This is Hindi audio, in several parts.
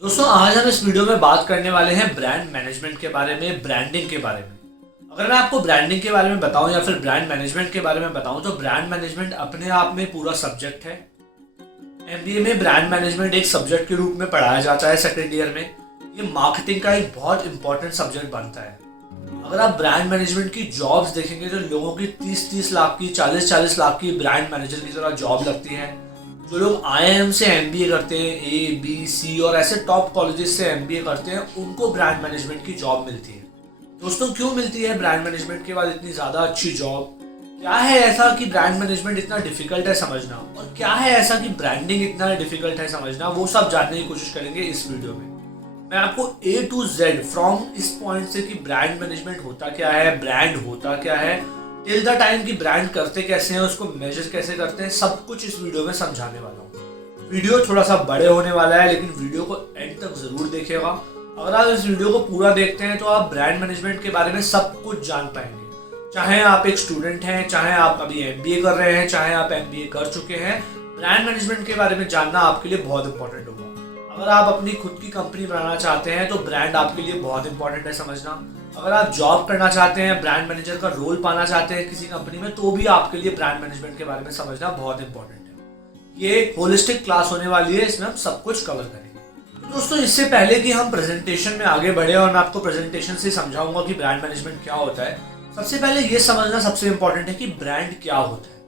दोस्तों आज हम इस वीडियो में बात करने वाले हैं ब्रांड मैनेजमेंट के बारे में, ब्रांडिंग के बारे में। अगर मैं आपको ब्रांडिंग के बारे में बताऊं या फिर ब्रांड मैनेजमेंट के बारे में बताऊं तो ब्रांड मैनेजमेंट अपने आप में पूरा सब्जेक्ट है। एमबीए में ब्रांड मैनेजमेंट एक सब्जेक्ट के रूप में पढ़ाया जाता है सेकेंड ईयर में। ये मार्केटिंग का एक बहुत इंपॉर्टेंट सब्जेक्ट बनता है। अगर आप ब्रांड मैनेजमेंट की जॉब्स देखेंगे तो लोगों की 30-30 लाख की, 40-40 लाख की ब्रांड मैनेजर की तरह जॉब लगती है। जो लोग आईआईएम से एमबीए करते हैं, ए बी सी और ऐसे टॉप कॉलेजेस से एमबीए करते हैं, उनको ब्रांड मैनेजमेंट की जॉब मिलती है। दोस्तों क्यों मिलती है ब्रांड मैनेजमेंट के बाद इतनी ज़्यादा अच्छी जॉब? क्या है ऐसा कि ब्रांड मैनेजमेंट इतना डिफिकल्ट है समझना, और क्या है ऐसा कि ब्रांडिंग इतना डिफिकल्ट है समझना, वो सब जानने की कोशिश करेंगे इस वीडियो में। मैं आपको A to Z फ्रॉम इस पॉइंट से कि ब्रांड मैनेजमेंट होता क्या है, ब्रांड होता क्या है, टिल द टाइम की ब्रांड करते कैसे हैं, उसको मेजर कैसे करते हैं, सब कुछ इस वीडियो में समझाने वाला हूँ। वीडियो थोड़ा सा बड़े होने वाला है, लेकिन वीडियो को एंड तक जरूर देखिएगा। अगर आप इस वीडियो को पूरा देखते हैं तो आप ब्रांड मैनेजमेंट के बारे में सब कुछ जान पाएंगे। चाहे आप एक स्टूडेंट हैं, चाहे आप अभी एमबीए कर रहे हैं, चाहे आप एमबीए कर चुके हैं, ब्रांड मैनेजमेंट के बारे में जानना आपके लिए बहुत इंपॉर्टेंट होगा। अगर आप अपनी खुद की कंपनी बनाना चाहते हैं तो ब्रांड आपके लिए बहुत इंपॉर्टेंट है समझना। अगर आप जॉब करना चाहते हैं, ब्रांड मैनेजर का रोल पाना चाहते हैं किसी कंपनी में, तो भी आपके लिए ब्रांड मैनेजमेंट के बारे में समझना बहुत इंपॉर्टेंट है। ये एक होलिस्टिक क्लास होने वाली है, इसमें हम सब कुछ कवर करेंगे। तो दोस्तों इससे पहले कि हम प्रेजेंटेशन में आगे बढ़े और मैं आपको प्रेजेंटेशन से समझाऊंगा कि ब्रांड मैनेजमेंट क्या होता है, सबसे पहले ये समझना सबसे इंपॉर्टेंट है कि ब्रांड क्या होता है।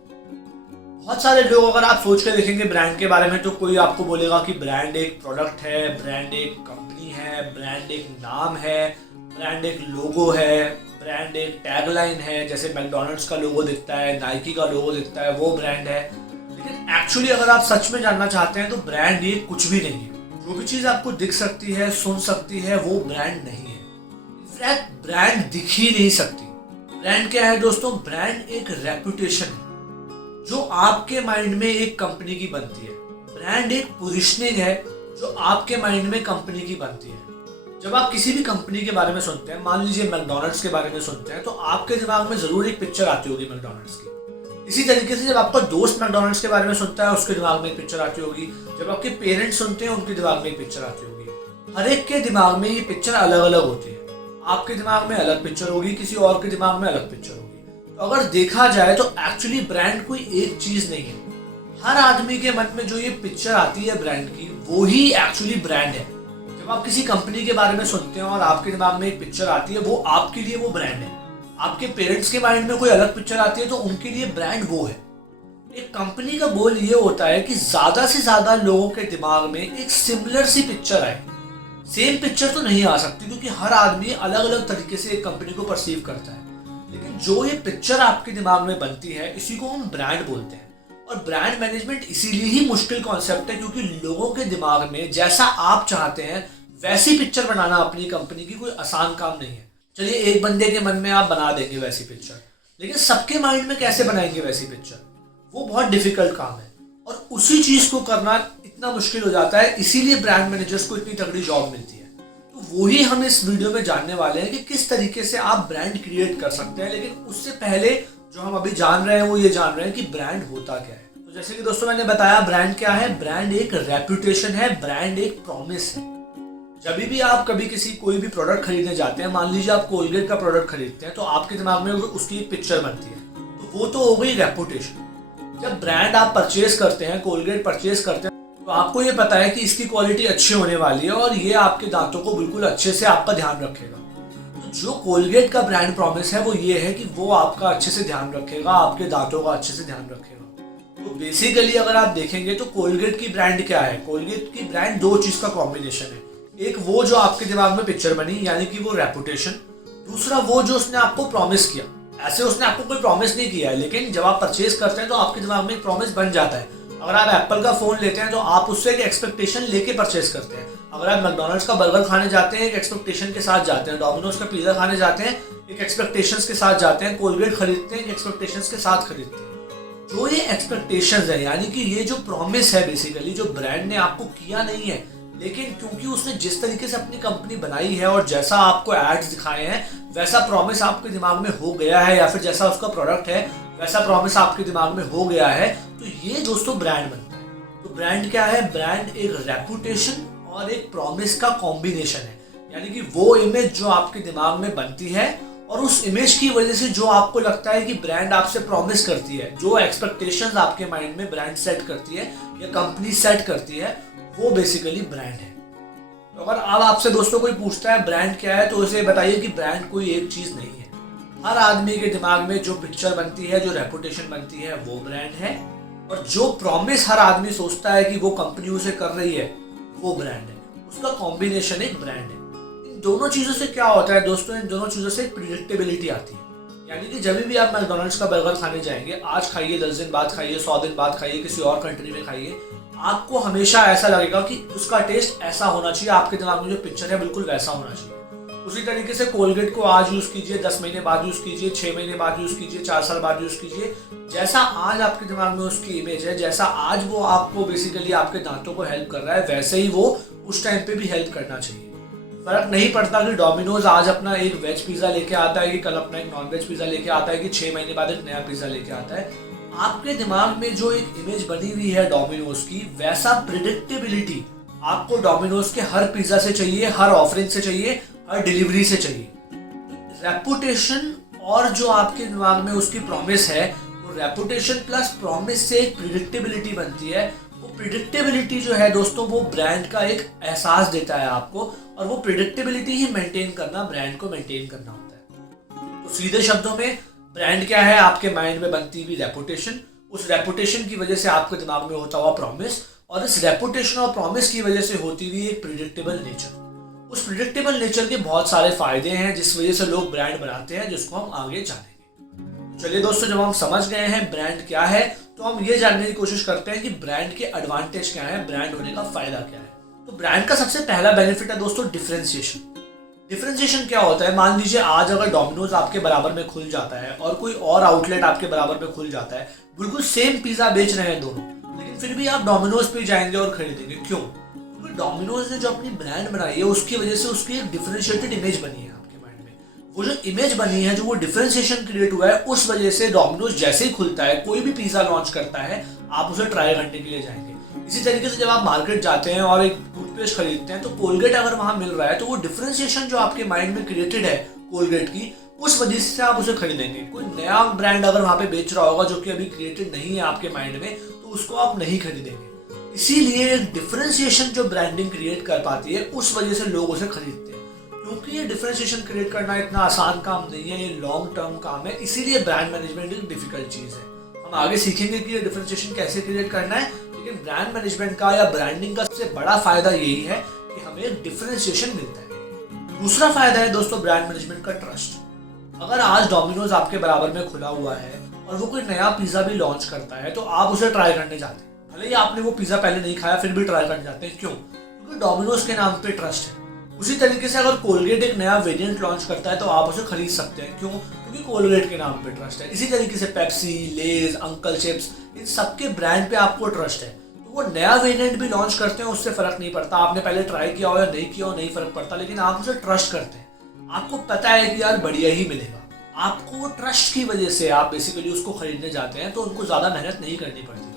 बहुत सारे लोग अगर आप सोच के देखेंगे ब्रांड के बारे में तो कोई आपको बोलेगा कि ब्रांड एक प्रोडक्ट है, ब्रांड एक कंपनी है, ब्रांड एक नाम है, ब्रांड एक लोगो है, ब्रांड एक टैगलाइन है। जैसे मैकडोनल्ड्स का लोगो दिखता है, नाइकी का लोगो दिखता है, वो ब्रांड है। लेकिन एक्चुअली अगर आप सच में जानना चाहते हैं तो ब्रांड ये कुछ भी नहीं है। जो भी चीज़ आपको दिख सकती है, सुन सकती है, वो ब्रांड नहीं है। इनफैक्ट ब्रांड दिख ही नहीं सकती। ब्रांड क्या है दोस्तों? ब्रांड एक रेपुटेशन है जो आपके माइंड में एक कंपनी की बनती है। ब्रांड एक पोजीशनिंग है जो आपके माइंड में कंपनी की बनती है। जब आप किसी भी कंपनी के बारे में सुनते हैं, मान लीजिए मैकडोनल्ड्स के बारे में सुनते हैं, तो आपके दिमाग में जरूर एक पिक्चर आती होगी मैकडोनल्ड्स की। इसी तरीके से जब आपका दोस्त मैकडोनल्ड्स के बारे में सुनता है, उसके दिमाग में एक पिक्चर आती होगी। जब आपके पेरेंट्स सुनते हैं, उनके दिमाग में एक पिक्चर आती होगी। हर एक के दिमाग में ये पिक्चर अलग अलग होती है। आपके दिमाग में अलग पिक्चर होगी, किसी और के दिमाग में अलग पिक्चर होगी। तो अगर देखा जाए तो एक्चुअली ब्रांड कोई एक चीज नहीं है। हर आदमी के मन में जो ये पिक्चर आती है ब्रांड की, वो ही एक्चुअली ब्रांड है। जब आप किसी कंपनी के बारे में सुनते हैं और आपके दिमाग में एक पिक्चर आती है, वो आपके लिए वो ब्रांड है। आपके पेरेंट्स के माइंड में कोई अलग पिक्चर आती है तो उनके लिए ब्रांड वो है। एक कंपनी का गोल ये होता है कि ज्यादा से ज्यादा लोगों के दिमाग में एक सिमिलर सी पिक्चर आए। सेम पिक्चर तो नहीं आ सकती क्योंकि हर आदमी अलग अलग तरीके से एक कंपनी को परसीव करता है। लेकिन जो ये पिक्चर आपके दिमाग में बनती है, इसी को हम ब्रांड बोलते हैं। और ब्रांड मैनेजमेंट इसीलिए ही मुश्किल कॉन्सेप्ट है क्योंकि लोगों के दिमाग में जैसा आप चाहते हैं वैसी पिक्चर बनाना अपनी कंपनी की कोई आसान काम नहीं है। चलिए एक बंदे के मन में आप बना देंगे वैसी पिक्चर, लेकिन सबके माइंड में कैसे बनाएंगे वैसी पिक्चर, वो बहुत डिफिकल्ट काम है। और उसी चीज को करना इतना मुश्किल हो जाता है, इसीलिए ब्रांड मैनेजर्स को इतनी तगड़ी जॉब मिलती है। तो वही हम इस वीडियो में जानने वाले हैं कि किस तरीके से आप ब्रांड क्रिएट कर सकते हैं। लेकिन उससे पहले जो हम अभी जान रहे हैं वो ये जान रहे हैं कि ब्रांड होता क्या है। तो जैसे कि दोस्तों मैंने बताया, ब्रांड क्या है? ब्रांड एक रेपुटेशन है, ब्रांड एक प्रॉमिस है। जब भी आप कभी किसी कोई भी प्रोडक्ट खरीदने जाते हैं, मान लीजिए आप कोलगेट का प्रोडक्ट खरीदते हैं, तो आपके दिमाग में उसकी एक पिक्चर बनती है, तो वो तो हो गई रेपुटेशन। जब ब्रांड आप परचेज करते हैं, कोलगेट परचेज करते हैं, तो आपको ये पता है कि इसकी क्वालिटी अच्छी होने वाली है और ये आपके दांतों को बिल्कुल अच्छे से आपका ध्यान रखेगा। तो जो कोलगेट का ब्रांड प्रॉमिस है वो ये है कि वो आपका अच्छे से ध्यान रखेगा, आपके दांतों का अच्छे से ध्यान रखेगा। तो बेसिकली अगर आप देखेंगे तो कोलगेट की ब्रांड क्या है? कोलगेट की ब्रांड दो चीज का कॉम्बिनेशन है। एक वो जो आपके दिमाग में पिक्चर बनी, यानी कि वो रेपुटेशन। दूसरा वो जो उसने आपको प्रॉमिस किया। ऐसे उसने आपको कोई प्रॉमिस नहीं किया है, लेकिन जब आप परचेज करते हैं तो आपके दिमाग में एक प्रॉमिस बन जाता है। अगर आप एप्पल का फोन लेते हैं तो आप उससे एक एक्सपेक्टेशन लेके परचेज करते हैं। अगर आप मैकडोनल्ड्स का बर्गर खाने जाते हैं, एक एक्सपेक्टेशन के साथ जाते हैं। डोमिनोज का पिज्जा खाने जाते हैं, एक एक्सपेक्टेशंस के साथ जाते हैं। कोलगेट खरीदते हैं, एक एक्सपेक्टेशंस के साथ खरीदते हैं। जो ये एक्सपेक्टेशंस है, यानी कि ये जो प्रॉमिस है बेसिकली, जो ब्रांड ने आपको किया नहीं है, लेकिन क्योंकि उसने जिस तरीके से अपनी कंपनी बनाई है और जैसा आपको एड्स दिखाए हैं, वैसा प्रॉमिस आपके दिमाग में हो गया है, या फिर जैसा उसका प्रोडक्ट है वैसा प्रॉमिस आपके दिमाग में हो गया है, तो ये दोस्तों ब्रांड बनता है। तो ब्रांड क्या है? ब्रांड एक रेपुटेशन और एक प्रॉमिस का कॉम्बिनेशन है। यानी कि वो इमेज जो आपके दिमाग में बनती है और उस इमेज की वजह से जो आपको लगता है कि ब्रांड आपसे प्रॉमिस करती है, जो एक्सपेक्टेशंस आपके माइंड में ब्रांड सेट करती है या कंपनी सेट करती है, वो बेसिकली ब्रांड है। तो अगर अब आपसे दोस्तों कोई पूछता है ब्रांड क्या है, तो उसे बताइए कि ब्रांड कोई एक चीज नहीं है। हर आदमी के दिमाग में जो पिक्चर बनती है, जो रेपुटेशन बनती है, वो ब्रांड है। और जो प्रॉमिस हर आदमी सोचता है कि वो कंपनी उसे कर रही है, वो ब्रांड है। उसका कॉम्बिनेशन एक ब्रांड है। इन दोनों चीजों से क्या होता है दोस्तों, इन दोनों चीजों से प्रिडिक्टेबिलिटी आती है। यानी कि जब भी आप मैकडॉनल्ड्स का बर्गर खाने जाएंगे, आज खाइए, 10 दिन बाद खाइए, 100 दिन बाद खाइए, किसी और कंट्री में खाइए, आपको हमेशा ऐसा लगेगा कि उसका टेस्ट ऐसा होना चाहिए, आपके दिमाग में जो पिक्चर है बिल्कुल वैसा होना चाहिए। उसी तरीके से कोलगेट को आज यूज कीजिए, 10 महीने बाद यूज कीजिए, 6 महीने बाद यूज कीजिए, 4 साल बाद यूज कीजिए, जैसा आज आपके दिमाग में उसकी इमेज है, जैसा आज वो आपको बेसिकली आपके दांतों को हेल्प कर रहा है, वैसे ही वो उस टाइम पे भी हेल्प करना चाहिए। फर्क नहीं पड़ता कि डोमिनोज आज अपना एक वेज पिज्जा लेके आता है कि कल अपना एक नॉन वेज पिज्जा लेके आता है कि 6 महीने बाद एक नया पिज्जा लेके आता है। आपके दिमाग में जो एक इमेज बनी हुई है डोमिनोज की, वैसा प्रिडिक्टेबिलिटी आपको डोमिनोज के हर पिज्जा से चाहिए, हर ऑफरिंग से चाहिए, हर डिलीवरी से चाहिए। रेपुटेशन और जो आपके दिमाग में उसकी प्रॉमिस है, वो रेपुटेशन प्लस प्रॉमिस से एक प्रिडिक्टेबिलिटी बनती है। वो प्रिडिक्टेबिलिटी जो है दोस्तों, वो ब्रांड का एक एहसास देता है आपको, और वो प्रिडिक्टेबिलिटी ही मेंटेन करना ब्रांड को मेंटेन करना होता है। तो सीधे शब्दों में ब्रांड क्या है, आपके माइंड में बनती हुई रेपुटेशन, उस रेपुटेशन की वजह से आपके दिमाग में होता हुआ प्रॉमिस, और इस रेपुटेशन और प्रॉमिस की वजह से होती हुई एक प्रिडिक्टेबल नेचर। उस प्रिडिक्टेबल नेचर के बहुत सारे फायदे हैं जिस वजह से लोग ब्रांड बनाते हैं, जिसको हम आगे जानेंगे। चलिए दोस्तों, जब हम समझ गए हैं ब्रांड क्या है, तो हम ये जानने की कोशिश करते हैं कि ब्रांड के एडवांटेज क्या है, ब्रांड होने का फायदा क्या है। तो ब्रांड का सबसे पहला बेनिफिट है दोस्तों डिफरेंशिएशन। डिफरेंशिएशन क्या होता है, मान लीजिए आज अगर डोमिनोज आपके बराबर में खुल जाता है और कोई और आउटलेट आपके बराबर में खुल जाता है, बिल्कुल सेम पिज्जा बेच रहे हैं दोनों, लेकिन फिर भी आप डोमिनोज पे जाएंगे और खरीदेंगे। क्यों? क्योंकि डोमिनोज ने जो अपनी ब्रांड बनाई है, उसकी वजह से उसकी एक डिफरेंशिएटेड इमेज बनी है आपके माइंड में। वो जो इमेज बनी है, जो वो डिफरेंशिएशन क्रिएट हुआ है, उस वजह से डोमिनोज जैसे ही खुलता है, कोई भी पिज्जा लॉन्च करता है, आप उसे ट्राई करने के लिए जाएंगे। इसी तरीके से जब आप मार्केट जाते हैं और एक टूथपेस्ट खरीदते हैं, तो कोलगेट अगर वहां मिल रहा है, तो वो डिफरेंशिएशन जो आपके माइंड में क्रिएटेड है कोलगेट की, उस वजह से आप उसे खरीदेंगे। कोई नया ब्रांड अगर वहां पे बेच रहा होगा जो कि अभी क्रिएटेड नहीं है आपके माइंड में, तो उसको आप नहीं खरीदेंगे। इसीलिए डिफरेंशिएशन जो ब्रांडिंग क्रिएट कर पाती है, उस वजह से लोग उसे खरीदते हैं। क्योंकि ये डिफरेंशिएशन क्रिएट करना इतना आसान काम नहीं है, ये लॉन्ग टर्म काम है, इसीलिए ब्रांड मैनेजमेंट एक डिफिकल्ट चीज है। हम आगे सीखेंगे कि ये डिफरेंशिएशन कैसे क्रिएट करना है, लेकिन ब्रांड मैनेजमेंट का या ब्रांडिंग का सबसे बड़ा फायदा यही है कि हमें डिफरेंशिएशन मिलता है। दूसरा फायदा है दोस्तों ब्रांड मैनेजमेंट का ट्रस्ट। अगर आज डोमिनोज आपके बराबर में खुला हुआ है और वो कोई नया पिज्जा भी लॉन्च करता है, तो आप उसे ट्राई करने जाते हैं। भले ही आपने वो पिज्जा पहले नहीं खाया, फिर भी ट्राई करने जाते हैं। क्यों? क्योंकि डोमिनोज के नाम पे ट्रस्ट है। उसी तरीके से अगर कोलगेट एक नया वेरिएंट लॉन्च करता है, तो आप उसे खरीद सकते हैं। क्यों? क्योंकि कोलगेट के नाम पे ट्रस्ट है। इसी तरीके से पेप्सी, लेज, अंकल चिप्स, इन सबके ब्रांड पे आपको ट्रस्ट है। तो वो नया वेरिएंट भी लॉन्च करते हैं, उससे फर्क नहीं पड़ता आपने पहले ट्राई किया हो या नहीं किया हो, नहीं फर्क पड़ता, लेकिन आप उसे ट्रस्ट करते हैं। आपको पता है कि यार बढ़िया ही मिलेगा। आपको ट्रस्ट की वजह से आप बेसिकली उसको खरीदने जाते हैं, तो उनको ज्यादा मेहनत नहीं करनी पड़ती।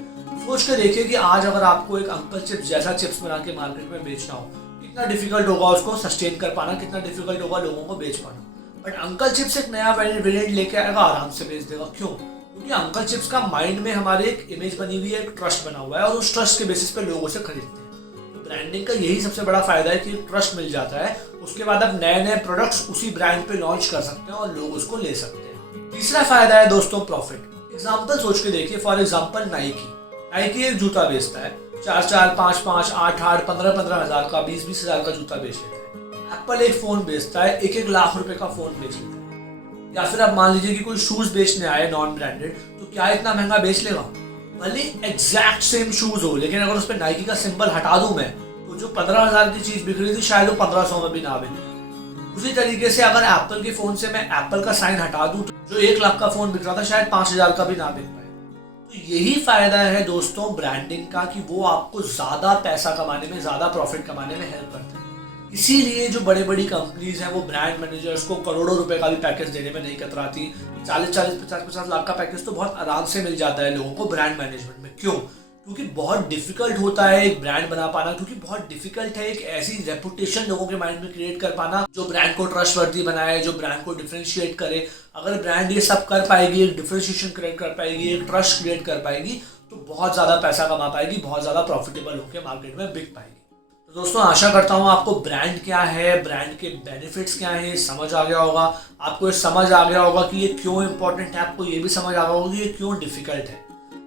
सोच के देखिए कि आज अगर आपको एक अंकल चिप्स जैसा चिप्स बना के मार्केट में बेचना हो, कितना डिफिकल्ट होगा उसको सस्टेन कर पाना, कितना डिफिकल्ट होगा लोगों को बेच पाना। बट अंकल चिप्स एक नया वेरिएंट लेके आएगा, आराम से बेच देगा। क्यों? क्योंकि अंकल चिप्स का माइंड में हमारे एक इमेज बनी हुई है, एक ट्रस्ट बना हुआ है, और उस ट्रस्ट के बेसिस पे लोग उसे खरीदते हैं। तो ब्रांडिंग का यही सबसे बड़ा फायदा है कि ट्रस्ट मिल जाता है। उसके बाद आप नए नए प्रोडक्ट्स उसी ब्रांड पे लॉन्च कर सकते हैं और लोग उसको ले सकते हैं। तीसरा फायदा है दोस्तों प्रॉफिट। एग्जाम्पल सोच के देखिए, फॉर एग्जाम्पल नाइकी एक जूता बेचता है, 4-4, 5-5, 8-8, 15-15 हजार का, 20-20 हजार का जूता बेच लेता है। एप्पल एक फोन बेचता है, 1-1 लाख रुपए का फोन बेच लेता है। या फिर आप मान लीजिए कि कोई शूज बेचने आए नॉन ब्रांडेड, तो क्या इतना महंगा बेच लेगा? भले एग्जैक्ट सेम शूज हो, लेकिन अगर उस पर नाइकी का सिंबल हटा दूं मैं, तो जो 15,000 की चीज बिक रही थी शायद वो 1500 में भी ना बिके। उसी तरीके से अगर एप्पल के फोन से मैं एप्पल का साइन हटा दूं, तो जो 1 लाख का फोन बिक रहा था शायद 5,000 का भी ना बिक पाए। तो यही फायदा है दोस्तों ब्रांडिंग का, कि वो आपको ज्यादा पैसा कमाने में, ज्यादा प्रॉफिट कमाने में हेल्प करता है। इसीलिए जो बड़ी बड़ी कंपनीज हैं, वो ब्रांड मैनेजर्स को करोड़ों रुपए का भी पैकेज देने में नहीं कतराती। 40-40, 50-50 लाख का पैकेज तो बहुत आराम से मिल जाता है लोगों को ब्रांड मैनेजमेंट में। क्यों? क्योंकि बहुत डिफिकल्ट होता है एक ब्रांड बना पाना, क्योंकि बहुत डिफिकल्ट है एक ऐसी रेपुटेशन लोगों के माइंड में क्रिएट कर पाना जो ब्रांड को ट्रस्टवर्दी बनाए, जो ब्रांड को डिफरेंशिएट करे। अगर ब्रांड ये सब कर पाएगी, एक डिफरेंशिएशन क्रिएट कर पाएगी, एक ट्रस्ट क्रिएट कर पाएगी, तो बहुत ज़्यादा पैसा कमा पाएगी, बहुत ज़्यादा प्रॉफिटेबल होकर मार्केट में बिक पाएगी। तो दोस्तों आशा करता हूँ आपको ब्रांड क्या है, ब्रांड के बेनिफिट्स क्या हैं, समझ आ गया होगा। आपको ये समझ आ गया होगा कि ये क्यों इंपॉर्टेंट है, आपको ये भी समझ आ गया होगा कि ये क्यों डिफिकल्ट है।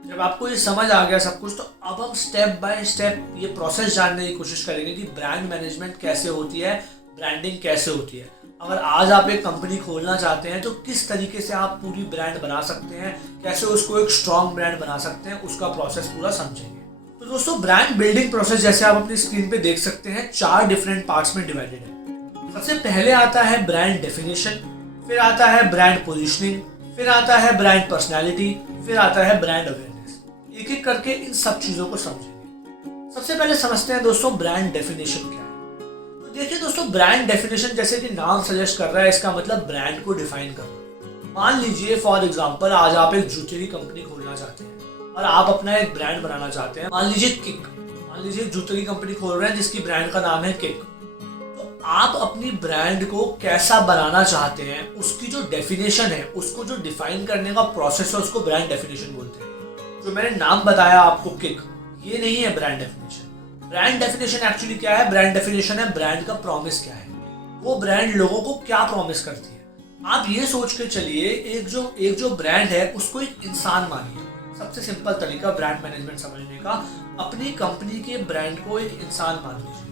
जब आपको ये समझ आ गया सब कुछ, तो अब हम स्टेप बाय स्टेप ये प्रोसेस जानने की कोशिश करेंगे कि ब्रांड मैनेजमेंट कैसे होती है, ब्रांडिंग कैसे होती है। अगर आज आप एक कंपनी खोलना चाहते हैं तो किस तरीके से आप पूरी ब्रांड बना सकते हैं, कैसे उसको एक स्ट्रॉन्ग ब्रांड बना सकते हैं, उसका प्रोसेस पूरा समझेंगे। तो दोस्तों ब्रांड बिल्डिंग प्रोसेस जैसे आप अपनी स्क्रीन पे देख सकते हैं 4 डिफरेंट पार्ट्स में डिवाइडेड है। सबसे पहले आता है ब्रांड डेफिनेशन, फिर आता है ब्रांड पोजिशनिंग, फिर आता है ब्रांड पर्सनैलिटी, फिर आता है ब्रांड अवेयरनेस। एक एक करके इन सब चीजों को समझेंगे। सबसे पहले समझते हैं दोस्तों ब्रांड डेफिनेशन क्या है। तो देखिए दोस्तों, ब्रांड डेफिनेशन जैसे कि नाम सजेस्ट कर रहा है, इसका मतलब ब्रांड को डिफाइन करना। मान लीजिए फॉर एग्जांपल आज आप एक जूते की कंपनी खोलना चाहते हैं और आप अपना एक ब्रांड बनाना चाहते हैं, मान लीजिए किक। मान लीजिए जूते की कंपनी खोल रहे हैं जिसकी ब्रांड का नाम है किक। तो आप अपनी ब्रांड को कैसा बनाना चाहते हैं, उसकी जो डेफिनेशन है, उसको जो डिफाइन करने का प्रोसेस है, उसको ब्रांड डेफिनेशन बोलते हैं। जो मैंने नाम बताया आपको किक, ये नहीं है brand definition. Brand definition actually क्या है? ब्रांड डेफिनेशन है ब्रांड का प्रॉमिस क्या है, वो ब्रांड लोगों को क्या प्रॉमिस करती है। आप ये सोच के चलिए, एक जो ब्रांड है उसको एक इंसान मानिए। सबसे सिंपल तरीका ब्रांड मैनेजमेंट समझने का, अपनी कंपनी के ब्रांड को एक इंसान मान लीजिए।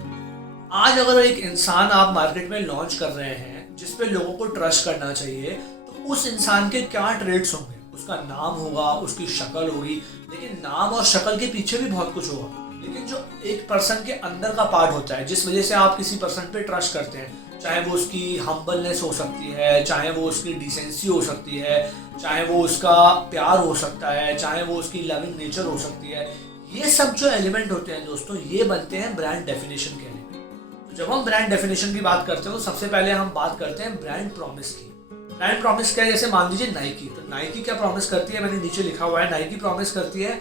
आज अगर एक इंसान आप मार्केट में लॉन्च कर रहे हैं जिसपे लोगों को ट्रस्ट करना चाहिए, तो उस इंसान के क्या ट्रेड्स होंगे? उसका नाम होगा, उसकी शक्ल होगी, लेकिन नाम और शक्ल के पीछे भी बहुत कुछ होगा। लेकिन जो एक पर्सन के अंदर का पार्ट होता है, जिस वजह से आप किसी पर्सन पे ट्रस्ट करते हैं, चाहे वो उसकी हम्बलनेस हो सकती है, चाहे वो उसकी डिसेंसी हो सकती है, चाहे वो उसका प्यार हो सकता है, चाहे वो उसकी लविंग नेचर हो सकती है, ये सब जो एलिमेंट होते हैं दोस्तों, ये बनते हैं ब्रांड डेफिनेशन के एलिमेंट। तो जब हम ब्रांड डेफिनेशन की बात करते हैं तो सबसे पहले हम बात करते हैं ब्रांड प्रॉमिस की। ब्रांड प्रॉमिस क्या है? जैसे मान लीजिए नाइकी, तो नाइकी क्या प्रॉमिस करती है? मैंने नीचे लिखा हुआ है, नाइकी प्रॉमिस करती है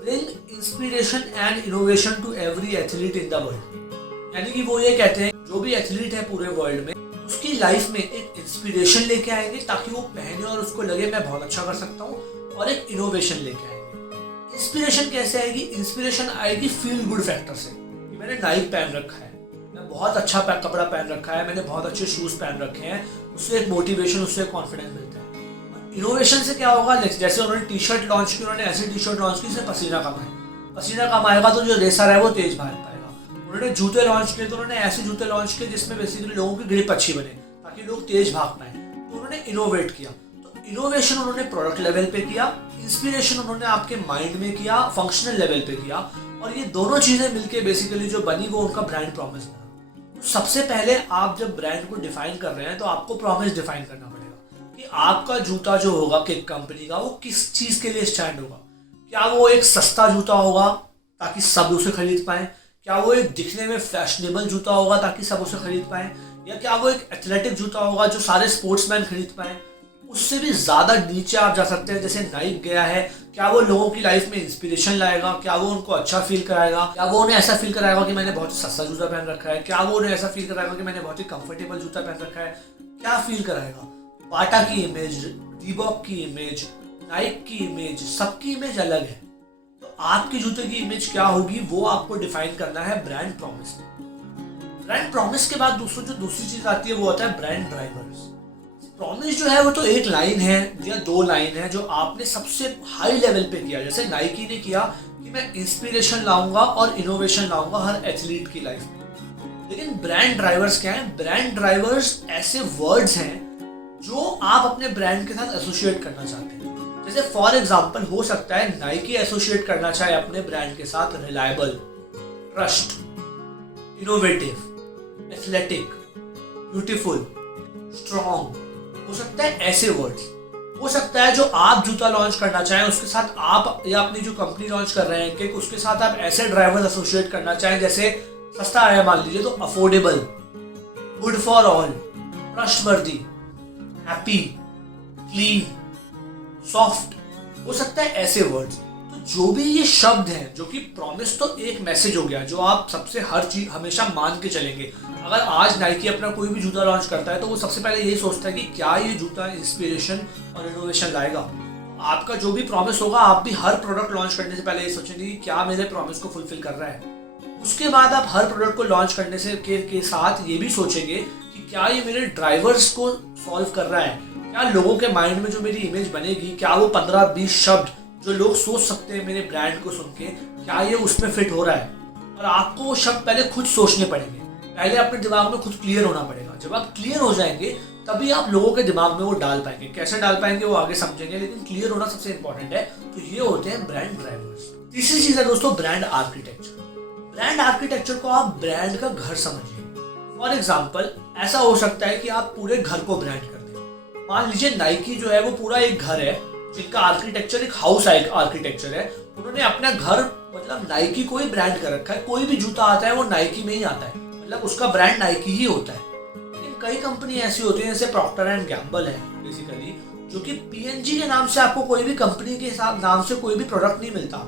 bring inspiration and innovation to every athlete in the world. यानी कि वो ये कहते हैं जो भी एथलीट है पूरे वर्ल्ड में, उसकी लाइफ में एक इंस्पिरेशन लेके आएंगे ताकि वो पहने और उसको लगे मैं बहुत अच्छा कर सकता हूँ, और एक इनोवेशन लेके आएंगे। इंस्पिरेशन कैसे आएगी? इंस्पिरेशन आएगी फील गुड फैक्टर से, कि मैंने नाइक पहन रखा है, मैं बहुत अच्छा कपड़ा पहन रखा है, मैंने बहुत अच्छे शूज पहन रखे हैं, उससे एक मोटिवेशन, उससे कॉन्फिडेंस मिलता है। इनोवेशन से क्या होगा? जैसे उन्होंने टी शर्ट लॉन्च की, उन्होंने ऐसी टी शर्ट लॉन्च की जिससे पसीना कमाए, पसीना कमाएगा तो जो रेसर है वो तेज भाग पाएगा। उन्होंने जूते लॉन्च किए तो उन्होंने ऐसे जूते लॉन्च किए जिसमें बेसिकली लोगों की ग्रिप अच्छी बने ताकि लोग तेज भाग पाए। तो उन्होंने इनोवेट किया। तो इनोवेशन उन्होंने प्रोडक्ट लेवल पे किया, इंस्पिरेशन उन्होंने आपके माइंड में किया, फंक्शनल लेवल पे किया, और ये दोनों चीजें मिलके बेसिकली जो बनी वो उनका ब्रांड प्रॉमिस बना। तो सबसे पहले आप जब ब्रांड को डिफाइन कर रहे हैं तो आपको प्रॉमिस डिफाइन करना पड़ेगा कि आपका जूता जो होगा किक कंपनी का, वो किस चीज के लिए स्टैंड होगा। क्या वो एक सस्ता जूता होगा ताकि सब उसे खरीद पाए? क्या वो एक दिखने में फैशनेबल जूता होगा ताकि सब उसे खरीद पाए? या क्या वो एक एथलेटिक जूता होगा जो सारे स्पोर्ट्समैन खरीद पाए? उससे भी ज्यादा नीचे आप जा सकते हैं, जैसे नाइक गया है। क्या वो लोगों की लाइफ में इंस्पिरेशन लाएगा? क्या वो उनको अच्छा फील कराएगा? क्या वो उन्हें ऐसा फील कराएगा कि मैंने बहुत ही सस्ता जूता पहन रखा है? क्या वो उन्हें ऐसा फील कराएगा कि मैंने बहुत ही कंफर्टेबल जूता पहन रखा है? क्या फील कराएगा? बाटा की इमेज, रीबॉक की इमेज, नाइक की इमेज, सबकी इमेज अलग है। तो आपके जूते की इमेज क्या होगी वो आपको डिफाइन करना है ब्रांड प्रॉमिस। ब्रांड प्रॉमिस के बाद दोस्तों जो दूसरी चीज आती है वो होता है ब्रांड ड्राइवर्स। प्रॉमिस जो है वो तो एक लाइन है या 2 लाइन है जो आपने सबसे हाई लेवल पे किया। जैसे नाइकी ने किया कि मैं इंस्पिरेशन लाऊंगा और इनोवेशन लाऊंगा हर एथलीट की लाइफ में। लेकिन ब्रांड ड्राइवर्स क्या है? ब्रांड ड्राइवर्स ऐसे वर्ड्स हैं जो आप अपने ब्रांड के साथ एसोसिएट करना चाहते हैं। जैसे फॉर एग्जांपल हो सकता है नाइकी एसोसिएट करना चाहे अपने ब्रांड के साथ reliable, trust, innovative, athletic, beautiful, strong, हो सकता है ऐसे वर्ड्स। हो सकता है जो आप जूता लॉन्च करना चाहें उसके साथ आप या अपनी जो कंपनी लॉन्च कर रहे हैं कि उसके साथ आप ऐसे ड्राइवर्स एसोसिएट करना चाहें जैसे सस्ता आया मान लीजिए तो affordable, good for all, trustworthy, happy, clean, soft. हो सकता है ऐसे वर्ड्स। तो जो भी ये शब्द हैं, जो कि प्रॉमिस तो एक मैसेज हो गया जो आप सबसे हर चीज हमेशा मान के चलेंगे। अगर आज नाइकी अपना कोई भी जूता लॉन्च करता है तो वो सबसे पहले यही सोचता है कि क्या ये जूता इंस्पिरेशन और इनोवेशन लाएगा। आपका जो भी प्रॉमिस होगा, आप भी हर प्रोडक्ट लॉन्च करने से पहले ये सोचेंगे कि क्या मेरे प्रॉमिस को फुलफिल कर रहा है। उसके बाद आप हर प्रोडक्ट को लॉन्च करने से के साथ ये भी सोचेंगे कि क्या ये मेरे ड्राइवर्स को सॉल्व कर रहा है, क्या लोगों के माइंड में जो मेरी इमेज बनेगी, क्या वो 15-20 शब्द जो लोग सोच सकते हैं मेरे ब्रांड को सुन के, क्या ये उसमें फिट हो रहा है। और आपको वो शब्द पहले खुद सोचने पड़ेंगे, पहले अपने दिमाग में खुद क्लियर होना पड़ेगा। जब आप क्लियर हो जाएंगे तभी आप लोगों के दिमाग में वो डाल पाएंगे। कैसे डाल पाएंगे वो आगे समझेंगे, लेकिन क्लियर होना सबसे इंपॉर्टेंट है। तो ये होते हैं ब्रांड ड्राइवर्स। तीसरी चीज है दोस्तों ब्रांड आर्किटेक्चर। ब्रांड आर्किटेक्चर को आप ब्रांड का घर समझिए। फॉर एग्जाम्पल, ऐसा हो सकता है कि आप पूरे घर को ब्रांड कर दें। मान लीजिए नाइकी जो है वो पूरा एक घर है जिनका आर्किटेक्चर एक हाउस आर्किटेक्चर है। उन्होंने अपना घर मतलब नाइकी को ही ब्रांड कर रखा है। कोई भी जूता आता है वो नाइकी में ही आता है, मतलब उसका ब्रांड नाइकी ही होता है। लेकिन कई कंपनी ऐसी होती है जैसे प्रॉक्टर एंड गैम्बल है बेसिकली, जो कि पीएनजी के नाम से आपको कोई भी कंपनी के नाम से कोई भी प्रोडक्ट नहीं मिलता।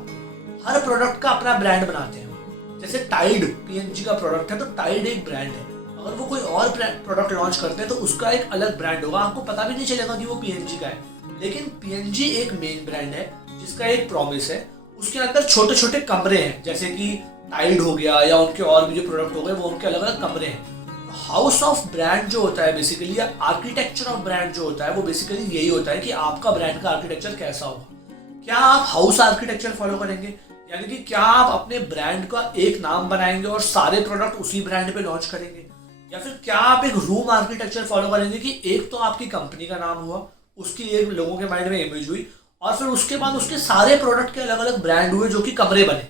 हर प्रोडक्ट का अपना ब्रांड बनाते हैं। जैसे टाइड पीएनजी का प्रोडक्ट है तो टाइड एक ब्रांड है। अगर वो कोई और प्रोडक्ट लॉन्च करते हैं तो उसका एक अलग ब्रांड होगा, आपको पता भी नहीं चलेगा कि वो पीएनजी का है। लेकिन पीएनजी एक मेन ब्रांड है जिसका एक प्रॉमिस है। उसके अंदर छोटे छोटे कमरे हैं, जैसे कि टाइड हो गया या उनके और भी जो प्रोडक्ट हो गए वो उनके अलग अलग कमरे हैं। हाउस ऑफ ब्रांड जो होता है बेसिकली, या आर्किटेक्चर ऑफ ब्रांड जो होता है वो बेसिकली यही होता है कि आपका ब्रांड का आर्किटेक्चर कैसा होगा। क्या आप हाउस आर्किटेक्चर फॉलो करेंगे, यानी कि क्या आप अपने ब्रांड का एक नाम बनाएंगे और सारे प्रोडक्ट उसी ब्रांड पे लॉन्च करेंगे, या फिर क्या आप एक रूम आर्किटेक्चर फॉलो करेंगे कि एक तो आपकी कंपनी का नाम हुआ, उसकी एक लोगों के माइंड में इमेज हुई, और फिर उसके बाद उसके सारे प्रोडक्ट के अलग अलग ब्रांड हुए जो कि कमरे बने।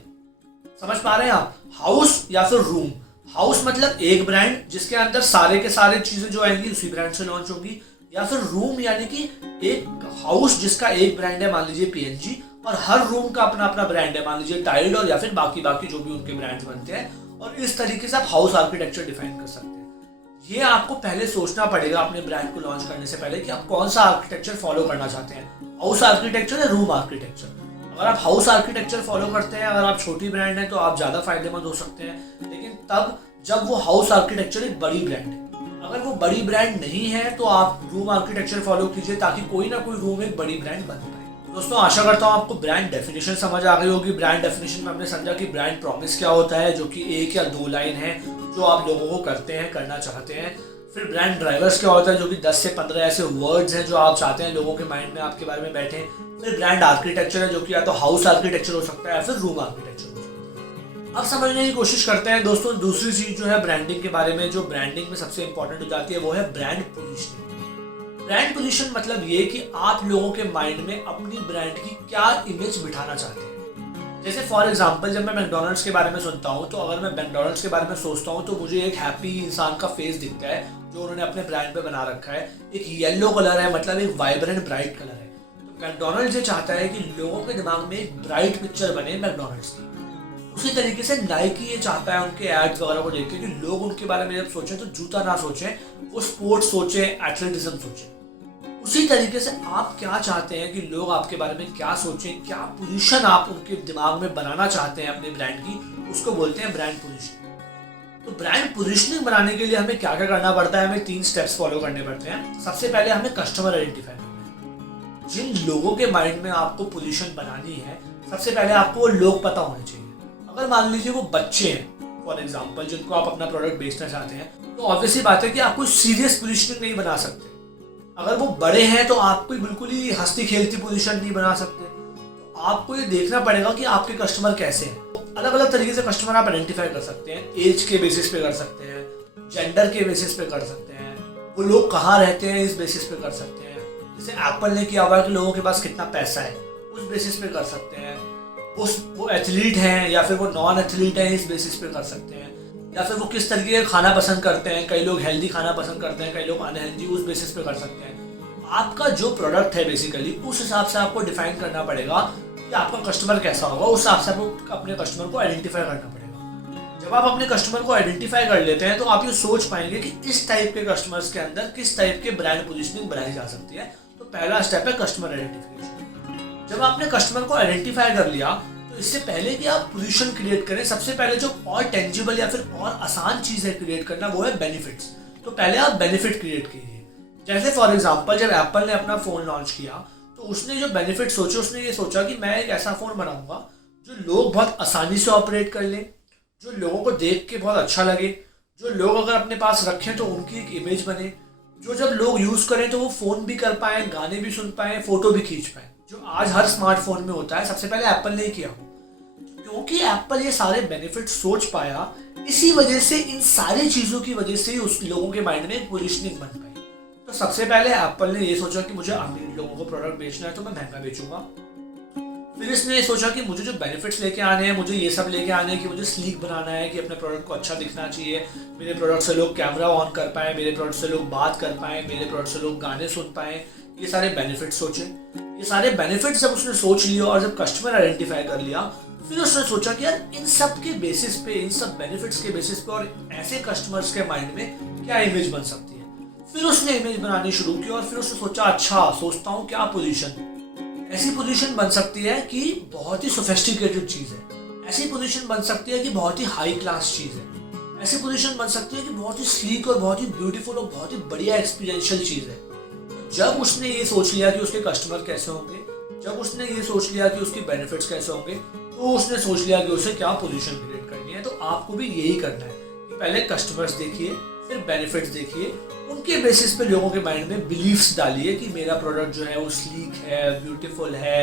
समझ पा रहे हैं आप? हाउस या फिर रूम। हाउस मतलब एक ब्रांड जिसके अंदर सारे के सारे चीजें जो आएंगी उसी ब्रांड से लॉन्च होंगी, या फिर रूम यानी कि एक हाउस जिसका एक ब्रांड है, मान लीजिए पीएनजी, और हर रूम का अपना अपना ब्रांड है, मान लीजिए टाइड, और या फिर बाकी बाकी जो भी उनके ब्रांड्स बनते हैं। और इस तरीके से आप हाउस आर्किटेक्चर डिफाइन कर सकते हैं। ये आपको पहले सोचना पड़ेगा अपने ब्रांड को लॉन्च करने से पहले कि आप कौन सा आर्किटेक्चर फॉलो करना चाहते हैं, हाउस आर्किटेक्चर या रूम आर्किटेक्चर। अगर आप हाउस आर्किटेक्चर फॉलो करते हैं, अगर आप छोटी ब्रांड है तो आप ज़्यादा फायदेमंद हो सकते हैं, लेकिन तब जब वो हाउस आर्किटेक्चर एक बड़ी ब्रांड है। अगर वो बड़ी ब्रांड नहीं है तो आप रूम आर्किटेक्चर फॉलो कीजिए ताकि कोई ना कोई रूम एक बड़ी ब्रांड बन पाए। दोस्तों आशा करता हूँ आपको ब्रांड डेफिनेशन समझ आ गई होगी। ब्रांड डेफिनेशन में हमने समझा कि ब्रांड प्रॉमिस क्या होता है, जो कि 1 या 2 लाइन है जो आप लोगों को करते हैं, करना चाहते हैं। फिर ब्रांड ड्राइवर्स क्या होता है, जो कि 10 से 15 ऐसे वर्ड्स हैं जो आप चाहते हैं लोगों के माइंड में आपके बारे में बैठे। फिर ब्रांड आर्किटेक्चर है जो कि या तो हाउस आर्किटेक्चर हो सकता है या फिर रूम आर्किटेक्चर हो सकता है। अब समझने की कोशिश करते हैं दोस्तों दूसरी चीज जो है ब्रांडिंग के बारे में, जो ब्रांडिंग में सबसे इंपॉर्टेंट हो जाती है वो है ब्रांड पोजीशनिंग। ब्रांड पोजीशन मतलब ये कि आप लोगों के माइंड में अपनी ब्रांड की क्या इमेज बिठाना चाहते हैं। जैसे फॉर एग्जांपल, जब मैं मैकडोनल्ड्स के बारे में सुनता हूँ तो अगर मैं मैकडोनल्ड्स के बारे में सोचता हूँ तो मुझे एक हैप्पी इंसान का फेस दिखता है जो उन्होंने अपने ब्रांड पे बना रखा है। एक येलो कलर है, मतलब एक वाइब्रेंट ब्राइट कलर है। तो मैकडोनल्ड्स ये चाहता है कि लोगों के दिमाग में एक ब्राइट पिक्चर बने मैकडोनल्ड्स की। उसी तरीके से नाइकी ये चाहता है उनके एड्स वगैरह को देख के कि लोग उनके बारे में जब सोचें तो जूता ना सोचें, वो स्पोर्ट्स सोचें, एथलेटिज्म सोचें। उसी तरीके से आप क्या चाहते हैं कि लोग आपके बारे में क्या सोचें, क्या पोजीशन आप उनके दिमाग में बनाना चाहते हैं अपने ब्रांड की, उसको बोलते हैं ब्रांड पोजीशनिंग। तो ब्रांड पोजीशनिंग बनाने के लिए हमें क्या क्या करना पड़ता है, हमें 3 स्टेप्स फॉलो करने पड़ते हैं। सबसे पहले हमें कस्टमर आइडेंटिफाई करना है। जिन लोगों के माइंड में आपको पोजीशन बनानी है, सबसे पहले आपको वो लोग पता होने चाहिए। अगर मान लीजिए वो बच्चे हैं फॉर एग्जाम्पल, जिनको आप अपना प्रोडक्ट बेचना चाहते हैं, तो ऑब्वियसली बात है कि आप कोई सीरियस पोजीशनिंग नहीं बना सकते। अगर वो बड़े हैं तो आप कोई बिल्कुल ही हंसती खेलती पोजीशन नहीं बना सकते। तो आपको ये देखना पड़ेगा कि आपके कस्टमर कैसे हैं। अलग अलग तरीके से कस्टमर आप आइडेंटिफाई कर सकते हैं। एज के बेसिस पे कर सकते हैं, जेंडर के बेसिस पे कर सकते हैं, वो लोग कहाँ रहते हैं इस बेसिस पे कर सकते हैं। जैसे एप्पल ने किया हुआ है कि लोगों के पास कितना पैसा है, उस बेसिस पे कर सकते हैं। वो एथलीट हैं या फिर वो नॉन एथलीट हैं, इस बेसिस पे कर सकते हैं। या फिर वो किस तरीके का खाना पसंद करते हैं, कई लोग हेल्दी खाना पसंद करते हैं, कई लोग अनहेल्दी, उस बेसिस पे कर सकते हैं। आपका जो प्रोडक्ट है बेसिकली उस हिसाब से आपको डिफाइन करना पड़ेगा कि आपका कस्टमर कैसा होगा। उस हिसाब से आपको अपने कस्टमर को आइडेंटिफाई करना पड़ेगा। जब आप अपने कस्टमर को आइडेंटिफाई कर लेते हैं तो आप ये सोच पाएंगे कि इस टाइप के कस्टमर्स के अंदर किस टाइप के ब्रांड पोजीशनिंग बनाई जा सकती है। तो पहला स्टेप है कस्टमर आइडेंटिफिकेशन। जब आपने कस्टमर को आइडेंटिफाई कर लिया तो इससे पहले कि आप पोजीशन क्रिएट करें, सबसे पहले जो और टेंजिबल या फिर और आसान चीज़ है क्रिएट करना, वो है बेनिफिट्स। तो पहले आप बेनिफिट क्रिएट कीजिए। जैसे फॉर एग्जांपल जब एप्पल ने अपना फ़ोन लॉन्च किया तो उसने जो बेनिफिट सोचे, उसने ये सोचा कि मैं एक ऐसा फ़ोन बनाऊंगा जो लोग बहुत आसानी से ऑपरेट कर लें, जो लोगों को देख के बहुत अच्छा लगे, जो लोग अगर अपने पास रखें तो उनकी एक इमेज बने, जो जब लोग यूज़ करें तो वो फ़ोन भी कर पाएँ, गाने भी सुन पाएँ, फ़ोटो भी खींच पाएँ, जो आज हर स्मार्टफोन में होता है। सबसे पहले एप्पल ने किया, क्योंकि एप्पल ये सारे बेनिफिट सोच पाया, इसी वजह से, इन सारी चीज़ों की वजह से उस लोगों के माइंड में एक पोजिशनिंग बन पाई। तो सबसे पहले एप्पल ने ये सोचा कि मुझे अमीर लोगों को प्रोडक्ट बेचना है तो मैं महंगा बेचूंगा। फिर इसने ये सोचा कि मुझे जो बेनिफिट्स लेके आने हैं, मुझे ये सब लेके आने हैं कि मुझे स्लीक बनाना है, कि अपने प्रोडक्ट को अच्छा दिखना चाहिए, मेरे प्रोडक्ट से लोग कैमरा ऑन कर पाए, मेरे प्रोडक्ट से लोग बात कर पाए, मेरे प्रोडक्ट से लोग गाने सुन पाए। ये सारे बेनिफिट्स सोचे। ये सारे बेनिफिट्स जब उसने सोच लिया और जब कस्टमर आइडेंटिफाई कर लिया, फिर उसने सोचा कि यार इन सब के बेसिस पे, इन सब बेनिफिट्स के बेसिस पे और ऐसे कस्टमर्स के माइंड में क्या इमेज बन सकती है। फिर उसने इमेज बनानी शुरू की और फिर उसने सोचा अच्छा सोचता हूँ क्या पोजीशन, ऐसी पोजीशन बन सकती है कि बहुत ही सोफिस्टिकेटेड चीज़ है, ऐसी पोजीशन बन सकती है कि बहुत ही हाई क्लास चीज़ है, ऐसी पोजीशन बन सकती है कि बहुत ही स्लीक और बहुत ही ब्यूटीफुल और बहुत ही बढ़िया एक्सपीरियंशियल चीज़ है। जब उसने ये सोच लिया कि उसके कस्टमर कैसे होंगे, जब उसने ये सोच लिया कि उसके बेनिफिट्स कैसे होंगे, तो उसने सोच लिया कि उसे क्या पोजीशन क्रिएट करनी है। तो आपको भी यही करना है कि पहले कस्टमर्स देखिए, फिर बेनिफिट्स देखिए, उनके बेसिस पे लोगों के माइंड में बिलीफ्स डालिए कि मेरा प्रोडक्ट जो है वो स्लीक है, ब्यूटीफुल है,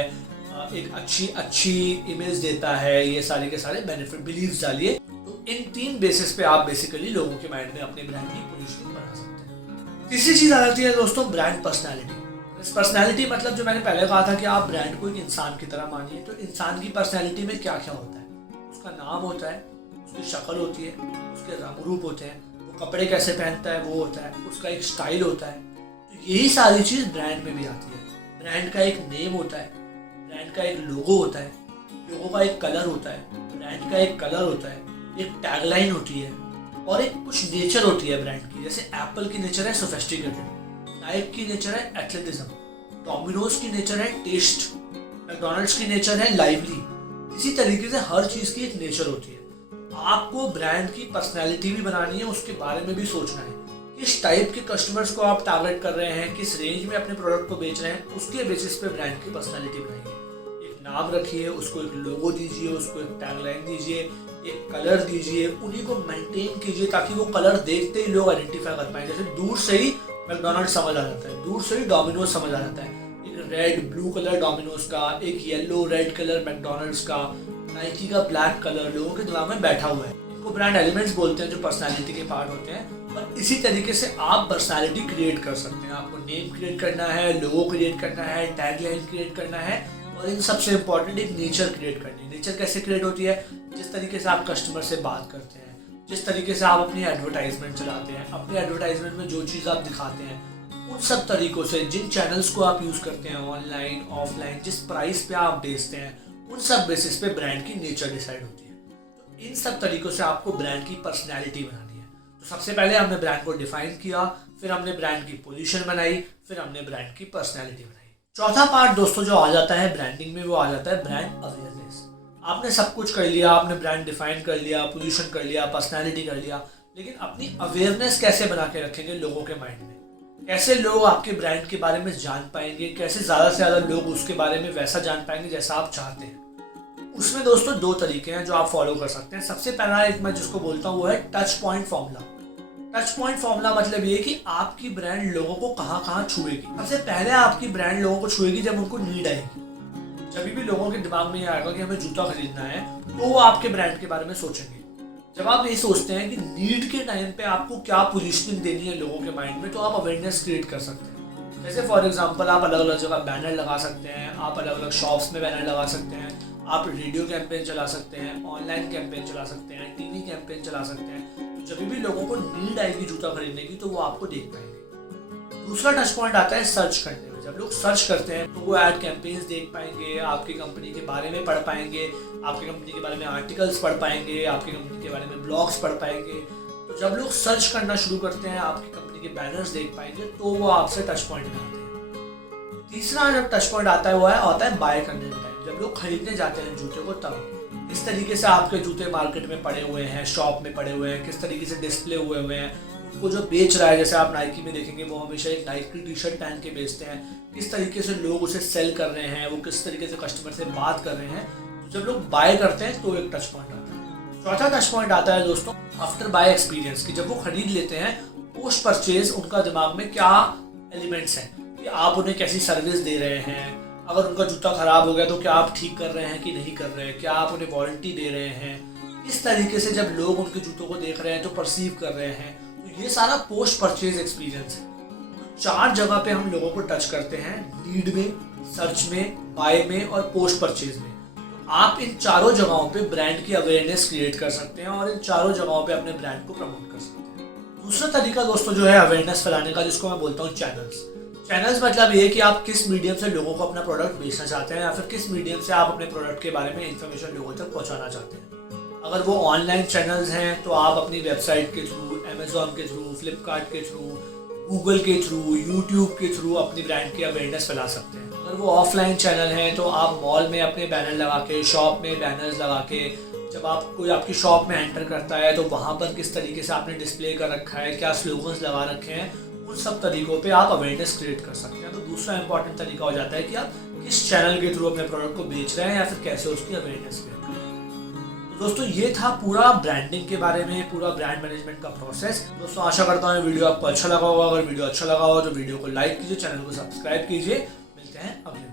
एक अच्छी इमेज देता है, ये सारे के सारे बेनिफिट बिलीफ्स डालिए। तो इन 3 बेसिस पे आप बेसिकली लोगों के माइंड में अपने ब्रांड की पोजीशनिंग बना सकते हैं। तीसरी चीज़ आ जाती है दोस्तों ब्रांड पर्सनैलिटी। इस पर्सनैलिटी मतलब जो मैंने पहले कहा था कि आप ब्रांड को एक इंसान की तरह मानिए। तो इंसान की पर्सनैलिटी में क्या क्या होता है, उसका नाम होता है, उसकी शक्ल होती है, उसके रंग रूप होते हैं, वो कपड़े कैसे पहनता है वो होता है, उसका एक स्टाइल होता है। तो यही सारी चीज़ ब्रांड में भी आती है। ब्रांड का एक नेम होता है, ब्रांड का एक लोगो होता है, लोगो का एक कलर होता है, ब्रांड का एक कलर होता है, एक टैगलाइन होती है और एक कुछ नेचर होती है ब्रांड की। जैसे एप्पल की नेचर है सोफिस्टिकेटेड, नाइक की नेचर है एथलेटिज्म, डोमिनोज की नेचर है टेस्ट, मैकडॉनल्ड्स की नेचर है लाइवली। इसी तरीके से हर चीज़ की एक नेचर होती है। आपको ब्रांड की पर्सनैलिटी भी बनानी है, उसके बारे में भी सोचना है किस टाइप के कस्टमर्स को आप टारगेट कर रहे हैं, किस रेंज में अपने प्रोडक्ट को बेच रहे हैं, उसके बेसिस पे ब्रांड की पर्सनैलिटी बनाइए। एक नाम रखिए, उसको एक लोगो दीजिए, उसको एक टैगलाइन दीजिए, एक कलर दीजिए, उन्हीं को मेंटेन कीजिए ताकि वो कलर देखते ही लोग आइडेंटिफाई कर पाए। जैसे दूर से ही मैकडॉनल्ड्स समझ आ जाता है, दूर से ही डोमिनोज समझ आ जाता है, एक रेड ब्लू कलर डोमिनोज का, एक येलो रेड कलर मैकडॉनल्ड्स का, नाइकी का ब्लैक कलर लोगों के दिमाग में बैठा हुआ है। इनको ब्रांड एलिमेंट्स बोलते हैं जो पर्सनालिटी के पार्ट होते हैं। और इसी तरीके से आप पर्सनालिटी क्रिएट कर सकते हैं। आपको नेम क्रिएट करना है, लोगो क्रिएट करना है, टैगलाइन क्रिएट करना है और इन सबसे इम्पोर्टेंट एक नेचर क्रिएट करनी है। नेचर कैसे क्रिएट होती है? जिस तरीके से आप कस्टमर से बात करते हैं, जिस तरीके से आप अपनी एडवर्टाइजमेंट चलाते हैं, अपने एडवर्टाइजमेंट में जो चीज़ आप दिखाते हैं, उन सब तरीकों से, जिन चैनल्स को आप यूज़ करते हैं ऑनलाइन ऑफलाइन, जिस प्राइस पे आप बेचते हैं, उन सब बेसिस पे ब्रांड की नेचर डिसाइड होती है। तो इन सब तरीकों से आपको ब्रांड की पर्सनैलिटी बनानी है। तो सबसे पहले हमने ब्रांड को डिफाइन किया, फिर हमने ब्रांड की पोजीशन बनाई, फिर हमने ब्रांड की पर्सनैलिटी बनाई। चौथा पार्ट दोस्तों जो आ जाता है ब्रांडिंग में, वो आ जाता है ब्रांड अवेयरनेस। आपने सब कुछ कर लिया, आपने ब्रांड डिफाइन कर लिया, पोजीशन कर लिया, पर्सनैलिटी कर लिया, लेकिन अपनी अवेयरनेस कैसे बना के रखेंगे लोगों के माइंड में? कैसे लोग आपके ब्रांड के बारे में जान पाएंगे? कैसे ज़्यादा से ज़्यादा लोग उसके बारे में वैसा जान पाएंगे जैसा आप चाहते हैं? उसमें दोस्तों 2 तरीके हैं जो आप फॉलो कर सकते हैं। सबसे पहला एक मैं जिसको बोलता हूँ वो है touch point formula. Touch point formula मतलब ये कि आपकी ब्रांड लोगों को कहाँ कहाँ छुएगी। सबसे पहले आपकी ब्रांड लोगों को छुएगी जब उनको नीड आएगी। जब भी लोगों के दिमाग में ये आएगा कि हमें जूता खरीदना है तो वो आपके ब्रांड के बारे में सोचेंगे। जब आप ये सोचते हैं कि नीड के टाइम पे आपको क्या पोजीशनिंग देनी है लोगों के माइंड में, तो आप अवेयरनेस क्रिएट कर सकते हैं। जैसे फॉर एग्जांपल आप अलग अलग जगह बैनर लगा सकते हैं, आप अलग अलग शॉप्स में बैनर लगा सकते हैं, आप रेडियो कैंपेन चला सकते हैं, ऑनलाइन कैंपेन चला सकते हैं, टीवी कैंपेन चला सकते हैं। तो जब भी लोगों को नीड आएगी जूता खरीदने की तो वो आपको देख पाएंगे। दूसरा टच पॉइंट आता है सर्च करने में। जब लोग सर्च करते हैं तो वो ऐड कैंपेन्स देख पाएंगे, आपकी कंपनी के बारे में पढ़ पाएंगे, आपकी कंपनी के बारे में आर्टिकल्स पढ़ पाएंगे, आपकी कंपनी के बारे में ब्लॉग्स पढ़ पाएंगे। तो जब लोग सर्च करना शुरू करते हैं, आपकी कंपनी के बैनर्स देख पाएंगे, तो वो आपसे टच पॉइंट में आते हैं। तीसरा जब टच पॉइंट आता है वो आता है बाय करने का टाइम, जब लोग खरीदने जाते हैं जूते को तब किस तरीके से आपके जूते मार्केट में पड़े हुए हैं, शॉप में पड़े हुए हैं, किस तरीके से डिस्प्ले हुए हैं, उनको जो बेच रहा है, जैसे आप नाइकी में देखेंगे वो हमेशा एक नाइकी टी शर्ट पहन के बेचते हैं, किस तरीके से लोग उसे सेल कर रहे हैं, वो किस तरीके से कस्टमर से बात कर रहे हैं। तो जब लोग बाय करते हैं तो एक टच पॉइंट आता है। चौथा टच पॉइंट आता है दोस्तों आफ्टर बाय एक्सपीरियंस, की जब वो खरीद लेते हैं पोस्ट परचेज उनका दिमाग में क्या एलिमेंट्स हैं कि आप उन्हें कैसी सर्विस दे रहे हैं, अगर उनका जूता खराब हो गया तो क्या आप ठीक कर रहे हैं कि नहीं कर रहे हैं, क्या आप उन्हें वारंटी दे रहे हैं। इस तरीके से जब लोग उनके जूतों को देख रहे हैं तो परसीव कर रहे हैं, तो ये सारा पोस्ट परचेज एक्सपीरियंस है। तो 4 जगह पे हम लोगों को टच करते हैं, लीड में, सर्च में, बाय में और पोस्ट परचेज में। तो आप इन चारों जगहों पे ब्रांड की अवेयरनेस क्रिएट कर सकते हैं और इन चारों जगहों पे अपने ब्रांड को प्रमोट कर सकते हैं। दूसरा तरीका दोस्तों जो है अवेयरनेस फैलाने का, जिसको मैं बोलता हूँ चैनल्स। चैनल्स मतलब ये कि आप किस मीडियम से लोगों को अपना प्रोडक्ट बेचना चाहते हैं या फिर किस मीडियम से आप अपने प्रोडक्ट के बारे में इंफॉर्मेशन लोगों तक पहुंचाना चाहते हैं। अगर वो ऑनलाइन चैनल्स हैं तो आप अपनी वेबसाइट के थ्रू, अमेजोन के थ्रू, फ्लिपकार्ट के थ्रू, गूगल के थ्रू, यूट्यूब के थ्रू अपनी ब्रांड की अवेयरनेस फैला सकते हैं। अगर वो ऑफलाइन चैनल हैं तो आप मॉल में अपने बैनर लगा के, शॉप में बैनर्स लगा के, जब आप कोई आपकी शॉप में एंटर करता है तो वहाँ पर किस तरीके से आपने डिस्प्ले कर रखा है, क्या स्लोगन्स लगा रखे हैं, उन सब तरीकों पे आप अवेयरनेस क्रिएट कर सकते हैं। तो दूसरा इंपॉर्टेंट तरीका हो जाता है कि आप किस चैनल के थ्रू अपने प्रोडक्ट को बेच रहे हैं या फिर कैसे उसकी अवेयरनेस क्रिएट कर रहे हैं। तो दोस्तों ये था पूरा ब्रांडिंग के बारे में, पूरा ब्रांड मैनेजमेंट का प्रोसेस। दोस्तों आशा करता हूँ वीडियो आपको अच्छा लगा होगा। अगर वीडियो अच्छा लगा हो तो वीडियो को लाइक कीजिए, चैनल को सब्सक्राइब कीजिए। मिलते हैं अगले